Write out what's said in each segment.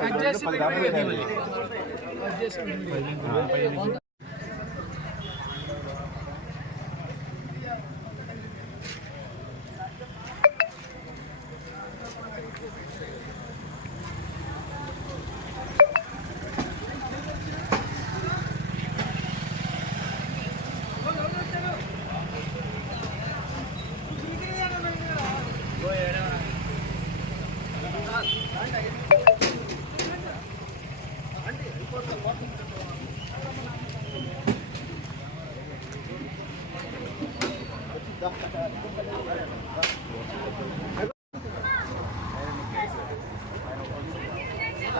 Cut చేసి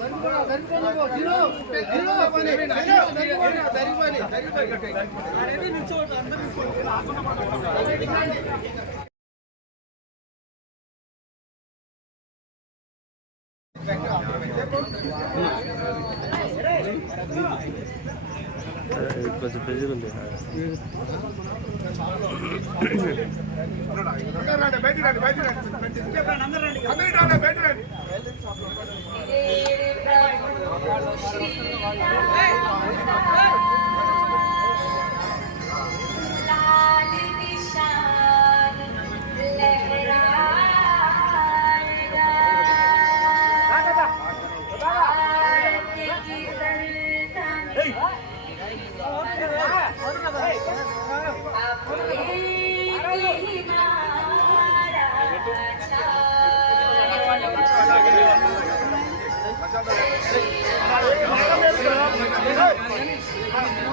బొమ్మ రాదు కొంచెం బిజీగా ఉంది. लाल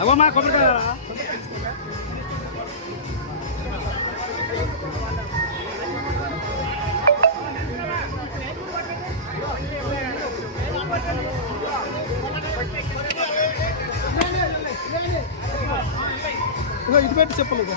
అవ్వమ్మా కొబ్బరికాయ ఇది పెట్టి చెప్పలేదు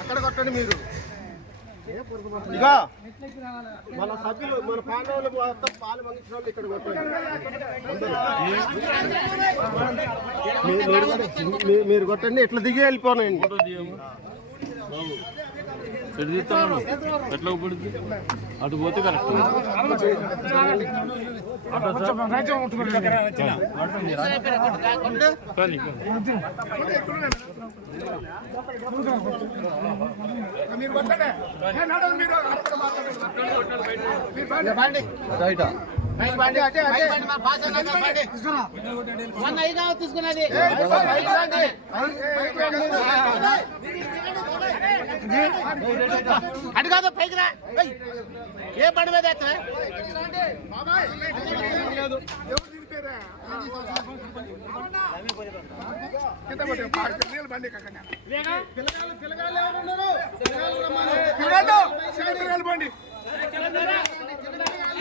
అక్కడ కొట్టండి మీరు. ఇక మన సభ్యులు మన పాండవులు మొత్తం పాలు మంగించిన వాళ్ళు ఇక్కడ కొట్టండి. మీరు కొట్టండి. ఎట్లా దిగి వెళ్ళిపోనండి ఎట్లా పడుద్ది అటు పోతే కరెక్ట్. కానీ మీరు బండి. బండి, అటే, అటే. తీసుకురా. తీసుకున్నది ఏ, బండి, ఇది బండి.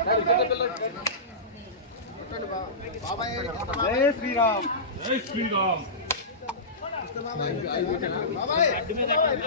కింద శ్రీరామ్ పాడు, శ్రీరామ్ బండి ఎక్కకండి. పిల్లగాళ్ళు,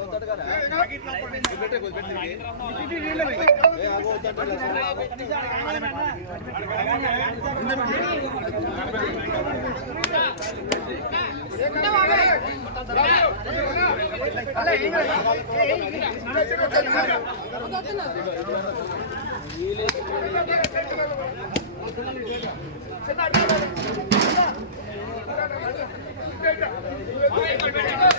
చిన్న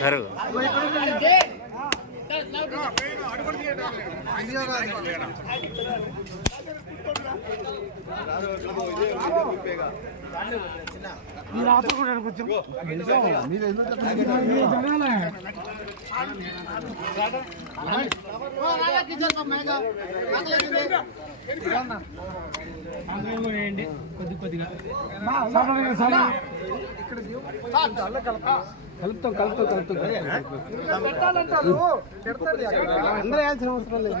జరుగు ఆ, నాకాల మొక్కలు కాలు కాలు కింద పెట్టి ఎన్ని ఎట్లా ఎన్ని ఎట్లా ఉన్నారు గణేష్ తప్పులు అందరూ వేయాల్సిన అవసరం లేదు.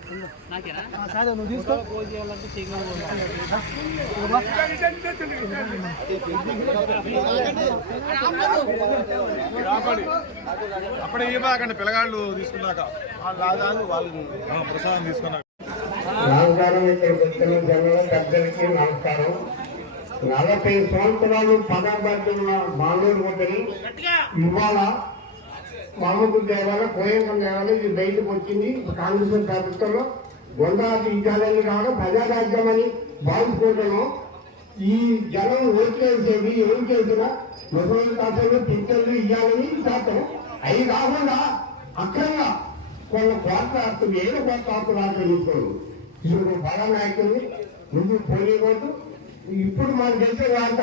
కాదు నువ్వు తీసుకో అప్పుడే ఇవ్వకండి పిల్లగాళ్ళు తీసుకున్నాక ఆ, ప్రసాదం తీసుకున్నాక నమస్కారం పెద్దలకి నలభై సంవత్సరాలు పదబడుతున్న మామూలు గుడ్డని ఇవాళ మామూలు దేవాల కోయంకం దేవాలయం ఇది బయటకు వచ్చింది. కాంగ్రెస్ ప్రభుత్వంలో గుండ్రాతి ఇచ్చాలని కావడం ప్రజారాజ్యం అని భావించుకుంటున్నాం ఈ జనం ఓట్లేసేది ఏం చేసినా ముసలి తాతలు పింఛన్లు ఇవ్వాలని శాతం అవి కాకుండా అక్రంగా కొన్ని కోట్ల ఆస్తులు ఏడు కోట్ల ఆస్తులు ఆక్రమించుకోరు ఇప్పుడు బల నాయకుల్ని ముందు పోనీయకూడదు. ఇప్పుడు మనకు తెలిసే వార్త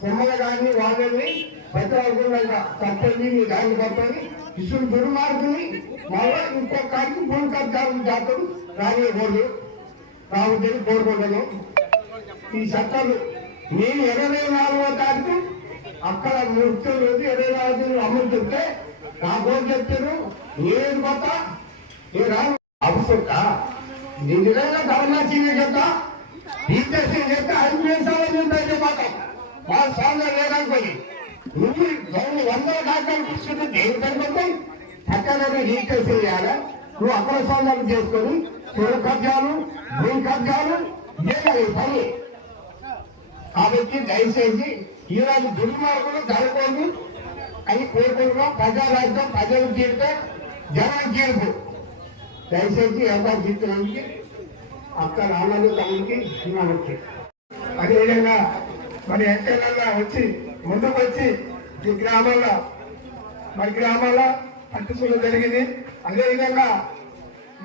కొమ్మల గారిని వాళ్ళని ప్రతివాకుండా కట్టండి మీ దాన్ని కట్టండి ఇసుడు దుర్మార్గుని మళ్ళా ఇంకో కాడికి ఫోన్ కార్డు చేస్తాడు రానియకూడదు రావద్దని కోరుకుంటాను ఈ చట్టాలు నేను ఇరవై నాలుగో తారీఖు అక్కడ ముఖ్యం రోజు ఇరవై నాలుగు అమలు చెప్తే నా కోరు నేను కొత్త నేను రాను నేను నిజంగా ధర్మాసీనే చెప్తా టీచర్స్ చెప్తే ఐదు నిమిషాలు చెప్తా పోతాం మా స్వామి లేదనుకోండి. నువ్వు రెండు వందల డాక్టర్లు కూర్చుంటే దేని కనుకుంటాయి పక్కన టీచర్స్ చేయాలి నువ్వు అక్కడ చేసుకొని చెడు కబ్జాలు భూ కబ్జాలు ఇదే పని కాబట్టి దయచేసి ఈరోజు దుర్మార్గులు జరగకూడదు అని కోరుకుంటున్నాం ప్రజారాజ్యం ప్రజలు తీరితే జనం తీర్పు దయచేసి ఎవరు తీర్చడానికి అక్క రామలు తమకి అదేవిధంగా మరి ఎక్కడన్నా వచ్చి ముందుకు వచ్చి ఈ గ్రామాల్లో మరి గ్రామాల్లో పట్టుకులు జరిగింది అదేవిధంగా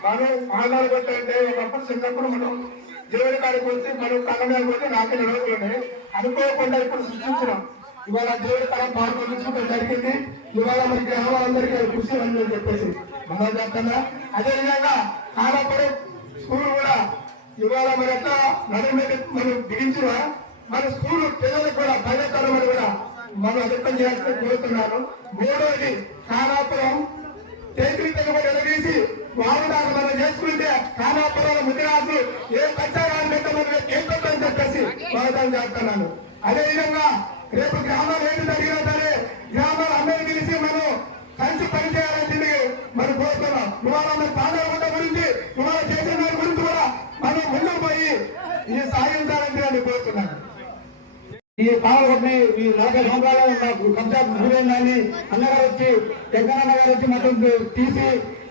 మనం ఆధార పెట్టంటే ఒకప్పుడు చిన్నప్పుడు మనం దేవుడి కాడికి వచ్చి మనం కళ్ళ మీద పోతే నాకు నడవకులని అనుకోకుండా ఇప్పుడు సృష్టించడం ఇవాళ దేవుడి కాలం పాల్గొనడం జరిగింది. ఇవాళ మన గ్రామాలందరికీ కృషి అని చెప్పేసి మనం చెప్తున్నా అదేవిధంగా కాలప్పుడు స్కూల్ కూడా ఇవాళ మరి ఎట్లా నడుము మనం బిగించిన మన స్కూల్ పిల్లలకు కూడా పల్లెతరం కూడా మనం అర్థం చేయాలని కోరుతున్నాను మూడోది కానాపురం టేకులు తెగబడి ఎదగేసి వాహనాలు మనం చేసుకుంటే కానాపురాల ముద్రాలు ఏ కచ్చారాలు పెట్టమని ఏం పెట్టని చెప్పేసి వాగ్దానం చేస్తున్నాను. అదేవిధంగా రేపు గ్రామాలు ఏది జరిగినా సరే గ్రామాలు అందరూ కలిసి మనం కలిసి పనిచేయాలని మనం కోరుతున్నాం. ఇవాళ మన పాదాల గురించి ఇవాళ చేసిన దాని గురించి కూడా మనం ముందుకు పోయి ఈ సాగించాలని నేను కోరుతున్నాను. ఈ పాలకొట్టి ఈ నలభై సంవత్సరాలు నాకు కబ్జా భూమైందని అన్నగారు వచ్చి వెంకన్న గారు వచ్చి మొత్తం తీసి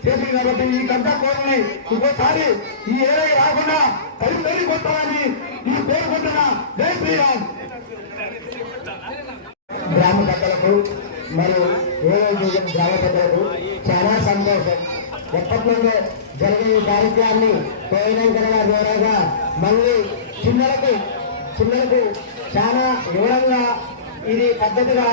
చేసింది కాబట్టి ఈ కబ్జా కోరిని ఇంకోసారి ఈ ఏరియా రాకుండా తల్లి తల్లి కొట్టాలని ఈ కోరుకుంటున్న జై శ్రీరామ్. గ్రామ పెద్దలకు మరియు ఏదో గ్రామ పెద్దలకు చాలా సంతోషం. ఎప్పటిలోనే జరిగే ఈ కార్యక్రమాన్ని పోయినంకర గారి మళ్ళీ చిన్నలకు చిన్నలకు చాలా వివరంగా ఇది పద్ధతిగా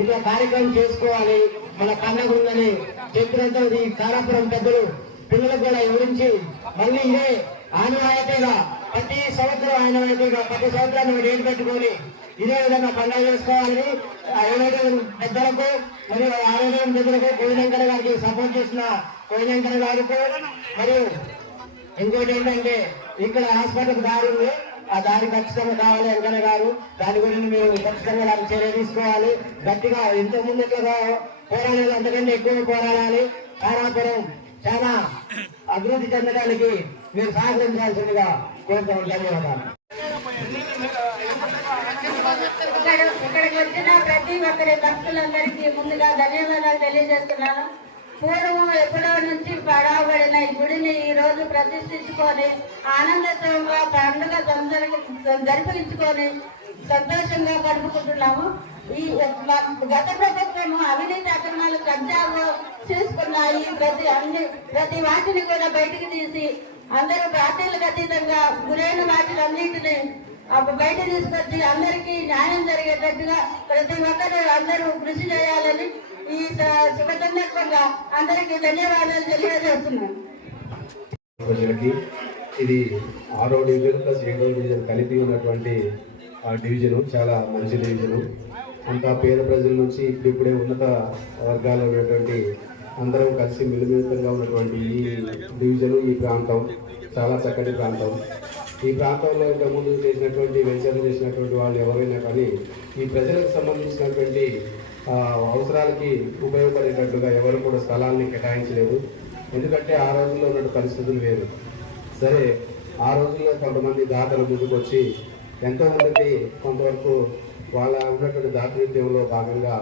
ఇంకో కార్యక్రమం చేసుకోవాలి. మన కన్నగుందని ఉందని చెప్పినంత ఈ కారాపురం పెద్దలు పిల్లలకు కూడా వివరించి మళ్ళీ ఇదే ఆనవాయితీగా ప్రతి సంవత్సరం ఆనవాయితీగా ప్రతి సంవత్సరాన్ని ఒక పెట్టుకొని ఇదే విధంగా పండుగ చేసుకోవాలని ఐవైదు పెద్దలకు మరియు ఆరోగ్యం పెద్దలకు కోయిలంకర గారికి సపోర్ట్ చేసిన కోయిలంకర గారికి. మరియు ఇంకోటి ఏంటంటే ఇక్కడ హాస్పిటల్ దారి ఉంది. ఆ దారి ఖచ్చితంగా కావాలి వెంకన్న గారు. దాని గురించి మేము ఖచ్చితంగా దాన్ని చర్య తీసుకోవాలి. గట్టిగా ఇంత ముందు పోరాడాలి అంతకంటే ఎక్కువ పోరాడాలి. కారాపురం చాలా అభివృద్ధి చెందడానికి మీరు సహకరించాల్సిందిగా కోరుతాం ధన్యవాదాలు. ఇక్కడికి వచ్చిన ప్రతి ఒక్కరి భక్తులందరికీ ముందుగా ధన్యవాదాలు తెలియజేస్తున్నాను. పూర్వం ఎప్పుడో నుంచి పడవబడిన ఈ గుడిని ఈ రోజు ప్రతిష్ఠించుకొని ఆనందంగా పండుగ తొందరగా జరిపించుకొని సంతోషంగా గడుపుకుంటున్నాము. ఈ గత ప్రభుత్వము అవినీతి అక్రమాలు కబ్జాలు చూసుకున్నాయి. ప్రతి అన్ని ప్రతి వాటిని కూడా బయటికి తీసి అందరూ పార్టీలకు అతీతంగా గురైన వాటిలన్నింటినీ బయట తీసుకొచ్చి అందరికీ న్యాయం జరిగేటట్టుగా ప్రతి ఒక్కరు అందరూ కృషి చేయాలని ఈ శుభ సందర్భంగా అందరికీ ధన్యవాదాలు తెలియజేస్తున్నాను. ప్రజలకి ఇది ఆరో డివిజన్ ప్లస్ ఏడో డివిజన్ కలిపి ఉన్నటువంటి ఆ డివిజను చాలా మంచి డివిజను. అంతా పేద ప్రజల నుంచి ఇప్పుడిప్పుడే ఉన్నత వర్గాల్లో ఉన్నటువంటి అందరం కలిసి మిలిమితంగా ఉన్నటువంటి ఈ డివిజను ఈ ప్రాంతం చాలా చక్కటి ప్రాంతం. ఈ ప్రాంతంలో ఇంతకుముందు చేసినటువంటి వెంచర్లు చేసినటువంటి వాళ్ళు ఎవరైనా కానీ ఈ ప్రజలకు సంబంధించినటువంటి అవసరాలకి ఉపయోగపడేటట్టుగా ఎవరు కూడా స్థలాన్ని కేటాయించలేదు. ఎందుకంటే ఆ రోజుల్లో ఉన్న పరిస్థితులు వేరు. సరే ఆ రోజుల్లో కొంతమంది దాతలు ముందుకు వచ్చి ఎంతోమందికి కొంతవరకు వాళ్ళ ఉన్నటువంటి దాతృత్యంలో భాగంగా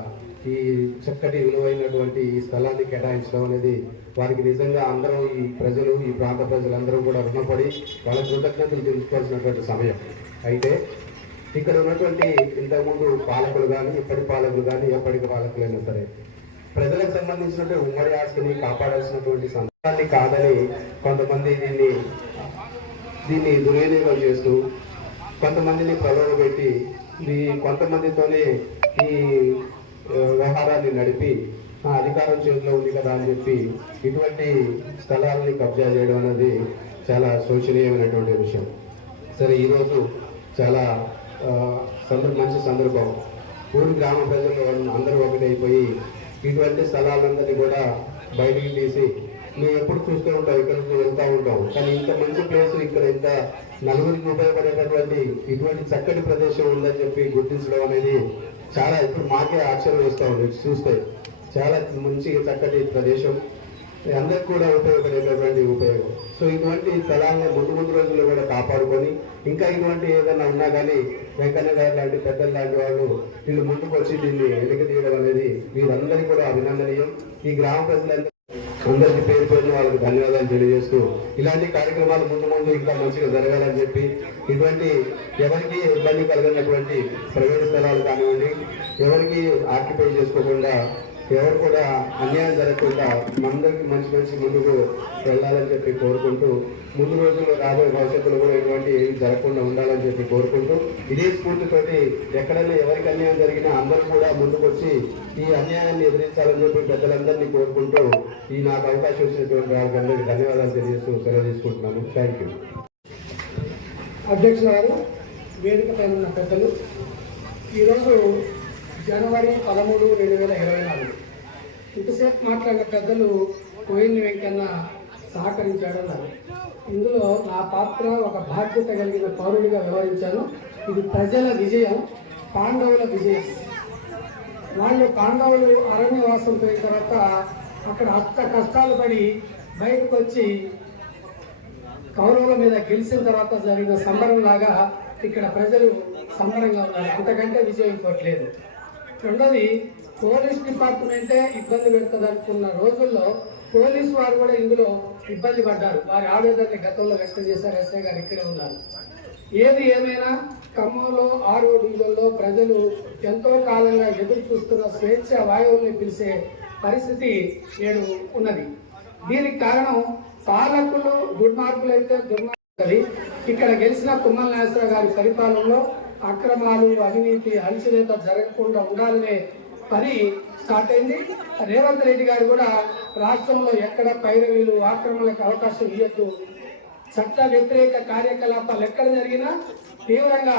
ఈ చక్కటి విలువైనటువంటి ఈ స్థలాన్ని కేటాయించడం అనేది వారికి నిజంగా అందరూ ఈ ప్రజలు ఈ ప్రాంత ప్రజలందరూ కూడా రుణపడి వాళ్ళ కృతజ్ఞతలు తెలుసుకోవాల్సినటువంటి సమయం. అయితే ఇక్కడ ఉన్నటువంటి ఇంతకుముందు పాలకులు కానీ ఇప్పటి పాలకులు కానీ ఎప్పటికి పాలకులైనా సరే ప్రజలకు సంబంధించినటువంటి ఉమ్మడి ఆస్తిని కాపాడాల్సినటువంటి సంతాన్ని కాదని కొంతమంది దీన్ని దీన్ని దుర్వినియోగం చేస్తూ కొంతమందిని ప్రలోభపెట్టి ఈ కొంతమందితోనే ఈ వ్యవహారాన్ని నడిపి ఆ అధికారం చేతిలో ఉంది కదా అని చెప్పి ఇటువంటి స్థలాలని కబ్జా చేయడం అనేది చాలా శోచనీయమైనటువంటి విషయం. సరే ఈరోజు చాలా సందర్భ మంచి సందర్భం. ఊరు గ్రామ ప్రజలు అందరూ ఒకటైపోయి ఇటువంటి స్థలాలందరినీ కూడా బయటికి తీసి మేము ఎప్పుడు చూస్తూ ఉంటాం ఇక్కడ నుంచి వెళ్తూ ఉంటాం. కానీ ఇంత మంచి ప్లేస్ ఇక్కడ ఇంత నలుగురికి ఉపయోగపడేటటువంటి ఇటువంటి చక్కటి ప్రదేశం ఉందని చెప్పి గుర్తించడం అనేది చాలా ఇప్పుడు మాకే ఆశ్చర్యం వేస్తూ ఉంది. చూస్తే చాలా మంచి చక్కటి ప్రదేశం. అందరికి కూడా ఉపయోగపడేటటువంటి ఉపయోగం. సో ఇటువంటి స్థలాలను ముందు ముందు రోజుల్లో కూడా కాపాడుకొని ఇంకా ఇటువంటి ఏదైనా ఉన్నా కానీ వెంకన్న గారు లాంటి పెద్దలు లాంటి వాళ్ళు వీళ్ళు ముందుకు వచ్చి దీన్ని వెనక తీయడం అనేది వీరందరికీ కూడా అభినందనీయం. ఈ గ్రామ ప్రజలందరూ అందరికీ పేరు పేరున వాళ్ళకి ధన్యవాదాలు తెలియజేస్తూ ఇలాంటి కార్యక్రమాలు ముందు ముందు ఇంకా మంచిగా జరగాలని చెప్పి ఇటువంటి ఎవరికి ఇబ్బంది కలిగినటువంటి ప్రైవేట్ స్థలాలు కానివ్వండి ఎవరికి ఆక్యుపై చేసుకోకుండా ఎవరు కూడా అన్యాయం జరగకుండా మనందరికీ మంచి మంచి ముందుకు వెళ్ళాలని చెప్పి కోరుకుంటూ ముందు రోజుల్లో రాబోయే భవిష్యత్తులో కూడా ఎటువంటి ఏమి జరగకుండా ఉండాలని చెప్పి కోరుకుంటూ ఇదే స్ఫూర్తితోటి ఎక్కడైనా ఎవరికి అన్యాయం జరిగినా అందరూ కూడా ముందుకొచ్చి ఈ అన్యాయాన్ని ఎదిరించాలని చెప్పి పెద్దలందరినీ కోరుకుంటూ ఈ నాకు అవకాశం ఇచ్చినటువంటి వాళ్ళకందరికీ ధన్యవాదాలు తెలియజేస్తూ సెలవు తీసుకుంటున్నాను. థ్యాంక్ యూ అధ్యక్షుల గారు వేదిక పైన ఉన్న పెద్దలు ఈరోజు జనవరి పదమూడు రెండు వేల ఇరవై నాలుగు ఇంతసేపు మాట్లాడిన పెద్దలు కోయిని వెంకన్న సహకరించాడన్నారు. ఇందులో నా పాత్ర ఒక బాధ్యత కలిగిన పౌరుడిగా వ్యవహరించాను. ఇది ప్రజల విజయం పాండవుల విజయం. వాళ్ళు పాండవులు అరణ్యవాసం పోయిన తర్వాత అక్కడ అత్త కష్టాలు పడి బయటకు వచ్చి కౌరవుల మీద గెలిచిన తర్వాత జరిగిన సంబరం లాగా ఇక్కడ ప్రజలు సంబరంగా ఉన్నారు. అంతకంటే విజయం ఇవ్వట్లేదు రెండోది పోలీస్ డిపార్ట్మెంటే ఇబ్బంది పెడుతుంది అనుకున్న రోజుల్లో పోలీసు వారు కూడా ఇందులో ఇబ్బంది పడ్డారు. వారి ఆవేదనని గతంలో వ్యక్తం చేశారు ఎస్ఐ గారు ఇక్కడే ఉన్నారు. ఏది ఏమైనా ఖమ్మంలో ఆరో డివిజన్లో ప్రజలు ఎంతో కాలంగా ఎదురు చూస్తున్న స్వేచ్ఛ వాయువుల్ని పిలిచే పరిస్థితి నేడు ఉన్నది. దీనికి కారణం పాలకులు దుర్మార్గులైతే దుర్మార్గులు ఇక్కడ గెలిచిన కుమ్మల నాగేశ్వర గారి పరిపాలనలో అక్రమాలు అవినీతి అణచివేత జరగకుండా ఉండాలనే పని స్టార్ట్ అయింది. రేవంత్ రెడ్డి గారు కూడా రాష్ట్రంలో ఎక్కడ పైరవీలు ఆక్రమణలకు అవకాశం ఇవ్వద్దు. చట్ట వ్యతిరేక కార్యకలాపాలు ఎక్కడ జరిగినా తీవ్రంగా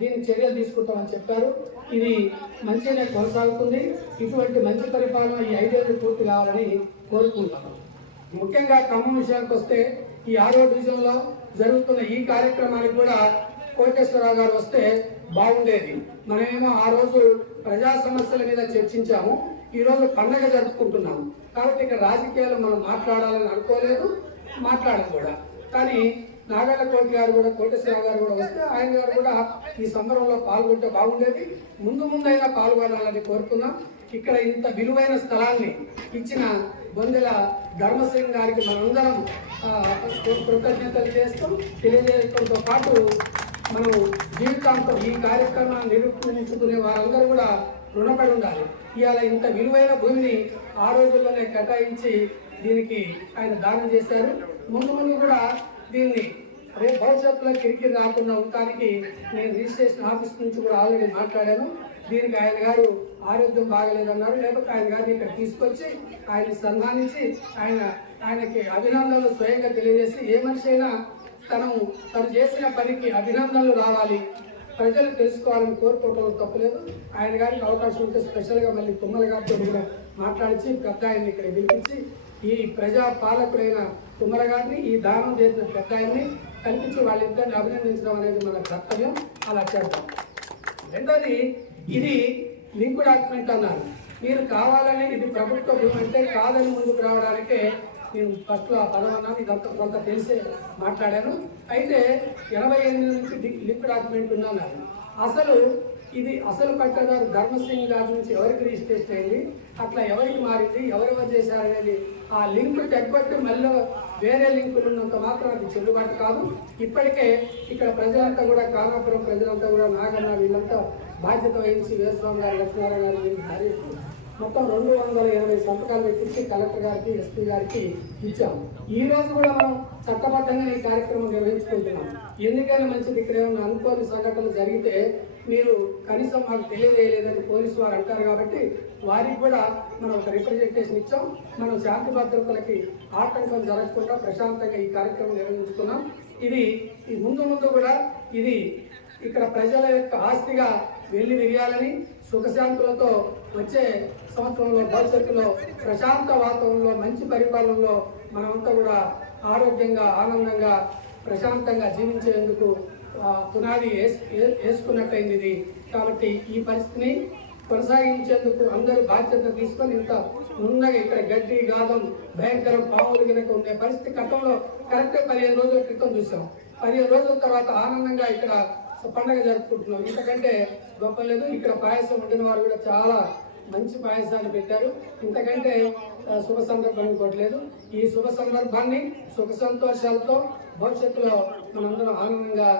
దీన్ని చర్యలు తీసుకుంటామని చెప్పారు. ఇది మంచిగానే కొనసాగుతుంది. ఇటువంటి మంచి పరిపాలన ఈ ఐదేళ్ళు పూర్తి కావాలని కోరుకుంటున్నాం. ముఖ్యంగా ఖమ్మం విషయానికి వస్తే ఈ ఆరో డివిజన్లో జరుగుతున్న ఈ కార్యక్రమానికి కూడా కోటేశ్వరరావు గారు వస్తే బాగుండేది. మనమేమో ఆ రోజు ప్రజా సమస్యల మీద చర్చించాము. ఈ రోజు పండగ జరుపుకుంటున్నాము. కాబట్టి ఇక్కడ రాజకీయాలు మనం మాట్లాడాలని అనుకోలేదు మాట్లాడడం కూడా. కానీ నాగాల కోటి గారు కూడా కోటేశ్వరరావు గారు కూడా వస్తే ఆయన గారు కూడా ఈ సంబరంలో పాల్గొంటే బాగుండేది. ముందు ముందైనా పాల్గొనాలని కోరుకున్నాం. ఇక్కడ ఇంత విలువైన స్థలాన్ని ఇచ్చిన బొందెల ధర్మసింగ్ గారికి మనందరం కృతజ్ఞతలు చేస్తూ తెలియజేయడంతో పాటు మనం జీవితాంతం ఈ కార్యక్రమాన్ని నిరూపించుకునే వారందరూ కూడా రుణపడి ఉండాలి. ఇవాళ ఇంత విలువైన భూమిని ఆ రోజుల్లోనే కేటాయించి దీనికి ఆయన దానం చేశారు. ముందు ముందు కూడా దీన్ని రేపు భవిష్యత్తులో కిరికిరి రాకుండా ఉండటానికి నేను రిజిస్ట్రేషన్ ఆఫీస్ నుంచి కూడా ఆల్రెడీ మాట్లాడాను. దీనికి ఆయన గారు ఆరోగ్యం బాగలేదన్నారు. లేకపోతే ఆయన గారిని ఇక్కడ తీసుకొచ్చి ఆయన సన్మానించి ఆయన ఆయనకి అభినందనలు స్వయంగా తెలియజేసి ఏ మనిషి అయినా తను తను చేసిన పనికి అభినందనలు రావాలి. ప్రజలు తెలుసుకోవాలని కోరుకోవటం తప్పలేదు. ఆయన గారికి అవకాశం ఉంటే స్పెషల్గా మళ్ళీ తుమ్మల గారితో కూడా మాట్లాడించి పెద్ద ఆయన్ని ఇక్కడ పిలిపించి ఈ ప్రజా పాలకుడైన తుమ్మల గారిని ఈ దానం చేసిన పెద్ద ఆయన్ని కల్పించి వాళ్ళిద్దరిని అభినందించడం అనేది మన కర్తవ్యం. అలా చేద్దాం. రెండోది ఇది లింక్ డాక్యుమెంట్ అన్నారు. మీరు కావాలని ఇది ప్రభుత్వ భూమి అంటే కాదని ముందుకు రావడానికే నేను ఫస్ట్ ఆ పదం అన్నాను ఇదంతా కొంత తెలిసే మాట్లాడాను. అయితే ఎనభై ఎనిమిది నుంచి డి- లింక్ డాక్యుమెంట్ ఉన్నాను అసలు ఇది అసలు పట్టదారు ధర్మసింగ్ గారి నుంచి ఎవరికి రిజిస్ట్రేషన్ అయింది? అట్లా ఎవరికి మారింది? ఎవరెవరు చేశారనేది ఆ లింక్ తెగబట్టి మళ్ళీ వేరే లింకులు ఉన్నంత మాత్రం అది చెల్లుబాటు కాదు. ఇప్పటికే ఇక్కడ ప్రజలంతా కూడా కామాపురం ప్రజలంతా కూడా నాగన్న వీళ్ళంతా బాధ్యత వహించి వేస్వామి గారు లక్ష్మీనారాయణ గారు మొత్తం రెండు వందల ఇరవై సంతకాలు పెట్టించి కలెక్టర్ గారికి ఎస్పీ గారికి ఇచ్చాము. ఈ రోజు కూడా మనం చట్టబద్ధంగా ఈ కార్యక్రమం నిర్వహించుకుంటున్నాం. ఎందుకైనా మంచిది ఇక్కడ ఏమైనా అనుకోని సంఘటనలు జరిగితే మీరు కనీసం మాకు తెలియజేయలేదని పోలీసు వారు అంటారు కాబట్టి వారికి కూడా మనం ఒక రిప్రజెంటేషన్ ఇచ్చాం. మనం శాంతి భద్రతలకి ఆటంకం జరగకుండా ప్రశాంతంగా ఈ కార్యక్రమం నిర్వహించుకున్నాం. ఇది ఈ ముందు ముందు కూడా ఇది ఇక్కడ ప్రజల యొక్క ఆస్తిగా వెళ్ళి విరియాలని సుఖశాంతులతో వచ్చే సంవత్సరంలో భవిష్యత్తులో ప్రశాంత వాతావరణంలో మంచి పరిపాలనలో మనమంతా కూడా ఆరోగ్యంగా ఆనందంగా ప్రశాంతంగా జీవించేందుకు పునాది వేసుకున్నట్టయింది ఇది. కాబట్టి ఈ పరిస్థితిని కొనసాగించేందుకు అందరూ బాధ్యత తీసుకొని ఇంత ముందుగా ఇక్కడ గడ్డి గాదం భయంకరం పాములు కనుక ఉండే పరిస్థితి గతంలో కరెక్ట్ పదిహేను రోజుల క్రితం చూసాం. పదిహేను రోజుల తర్వాత ఆనందంగా ఇక్కడ పండగ జరుపుకుంటున్నాం. ఇంతకంటే గొప్ప లేదు. ఇక్కడ పాయసం వండిన వారు కూడా చాలా మంచి పాయసాన్ని పెట్టారు. ఇంతకంటే శుభ సందర్భం కొట్టలేదు ఈ శుభ సందర్భాన్ని సుఖ సంతోషాలతో భవిష్యత్తులో మనందరం ఆనందంగా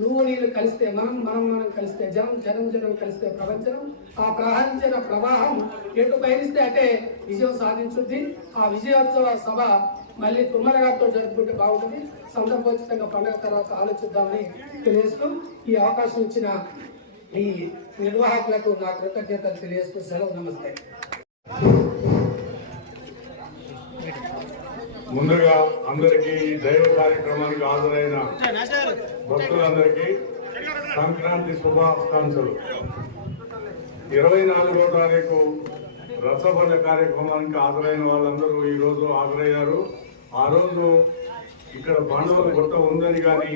నువ్వు నీళ్ళు కలిస్తే మనం మనం మనం కలిస్తే జనం జనం జనం కలిస్తే ప్రపంచం ఆ ప్రపంచన ప్రవాహం ఎటు పయనిస్తే అటే విజయం సాధించుద్ది. ఆ విజయోత్సవ సభ మళ్ళీ తుమ్మల జరుపుకుంటే బాగుంటుంది. సందర్భోచితంగా పండుగ తర్వాత ఆలోచిద్దామని తెలియజేస్తూ ఈ అవకాశం ఇచ్చిన ఈ నిర్వాహకులకు నా కృతజ్ఞతలు తెలియజేస్తూ సెలవు నమస్తే. ముందుగా అందరికీ ఈ దైవ కార్యక్రమానికి హాజరైన భక్తులందరికీ సంక్రాంతి శుభాకాంక్షలు. ఇరవై నాలుగో తారీఖు రసబండ కార్యక్రమానికి హాజరైన వాళ్ళందరూ ఈ రోజు హాజరయ్యారు. ఆ రోజు ఇక్కడ బండవల గుట్ట ఉందని కానీ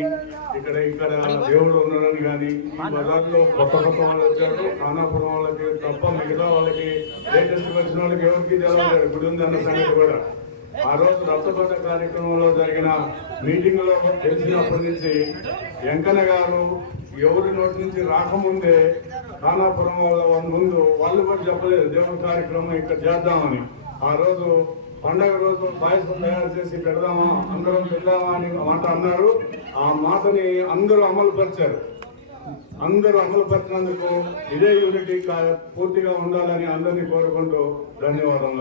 ఇక్కడ ఇక్కడ దేవుడు ఉన్నారని కానీ ఈ బజార్లో కొత్త కొత్త వాళ్ళు వచ్చారు. ఖానాపురం వాళ్ళకి తప్ప మిగతా వాళ్ళకి లేటెస్ట్ వచ్చిన వాళ్ళకి ఎవరికి తెలవలేదు గుడి ఉందన్న అన్న సంగతి కూడా. ఆ రోజు రక్తపథ కార్యక్రమంలో జరిగిన మీటింగ్లో తెలిసినప్పటి నుంచి వెంకన్న గారు ఎవరి నోటి నుంచి రాకముందే ఖానాపురం వాళ్ళ ముందు వాళ్ళు కూడా చెప్పలేదు దేవుడి కార్యక్రమం ఇక్కడ చేద్దామని. ఆ రోజు పండగ రోజు పాయసం తయారు చేసి పెడదామా అందరం పెడదామా అని మాట అన్నారు. ఆ మాటని అందరూ అమలు పరిచారు అందరూ అమలు పరిచినందుకు ఇదే యూనిటీ పూర్తిగా ఉండాలని అందరినీ కోరుకుంటూ ధన్యవాదాలు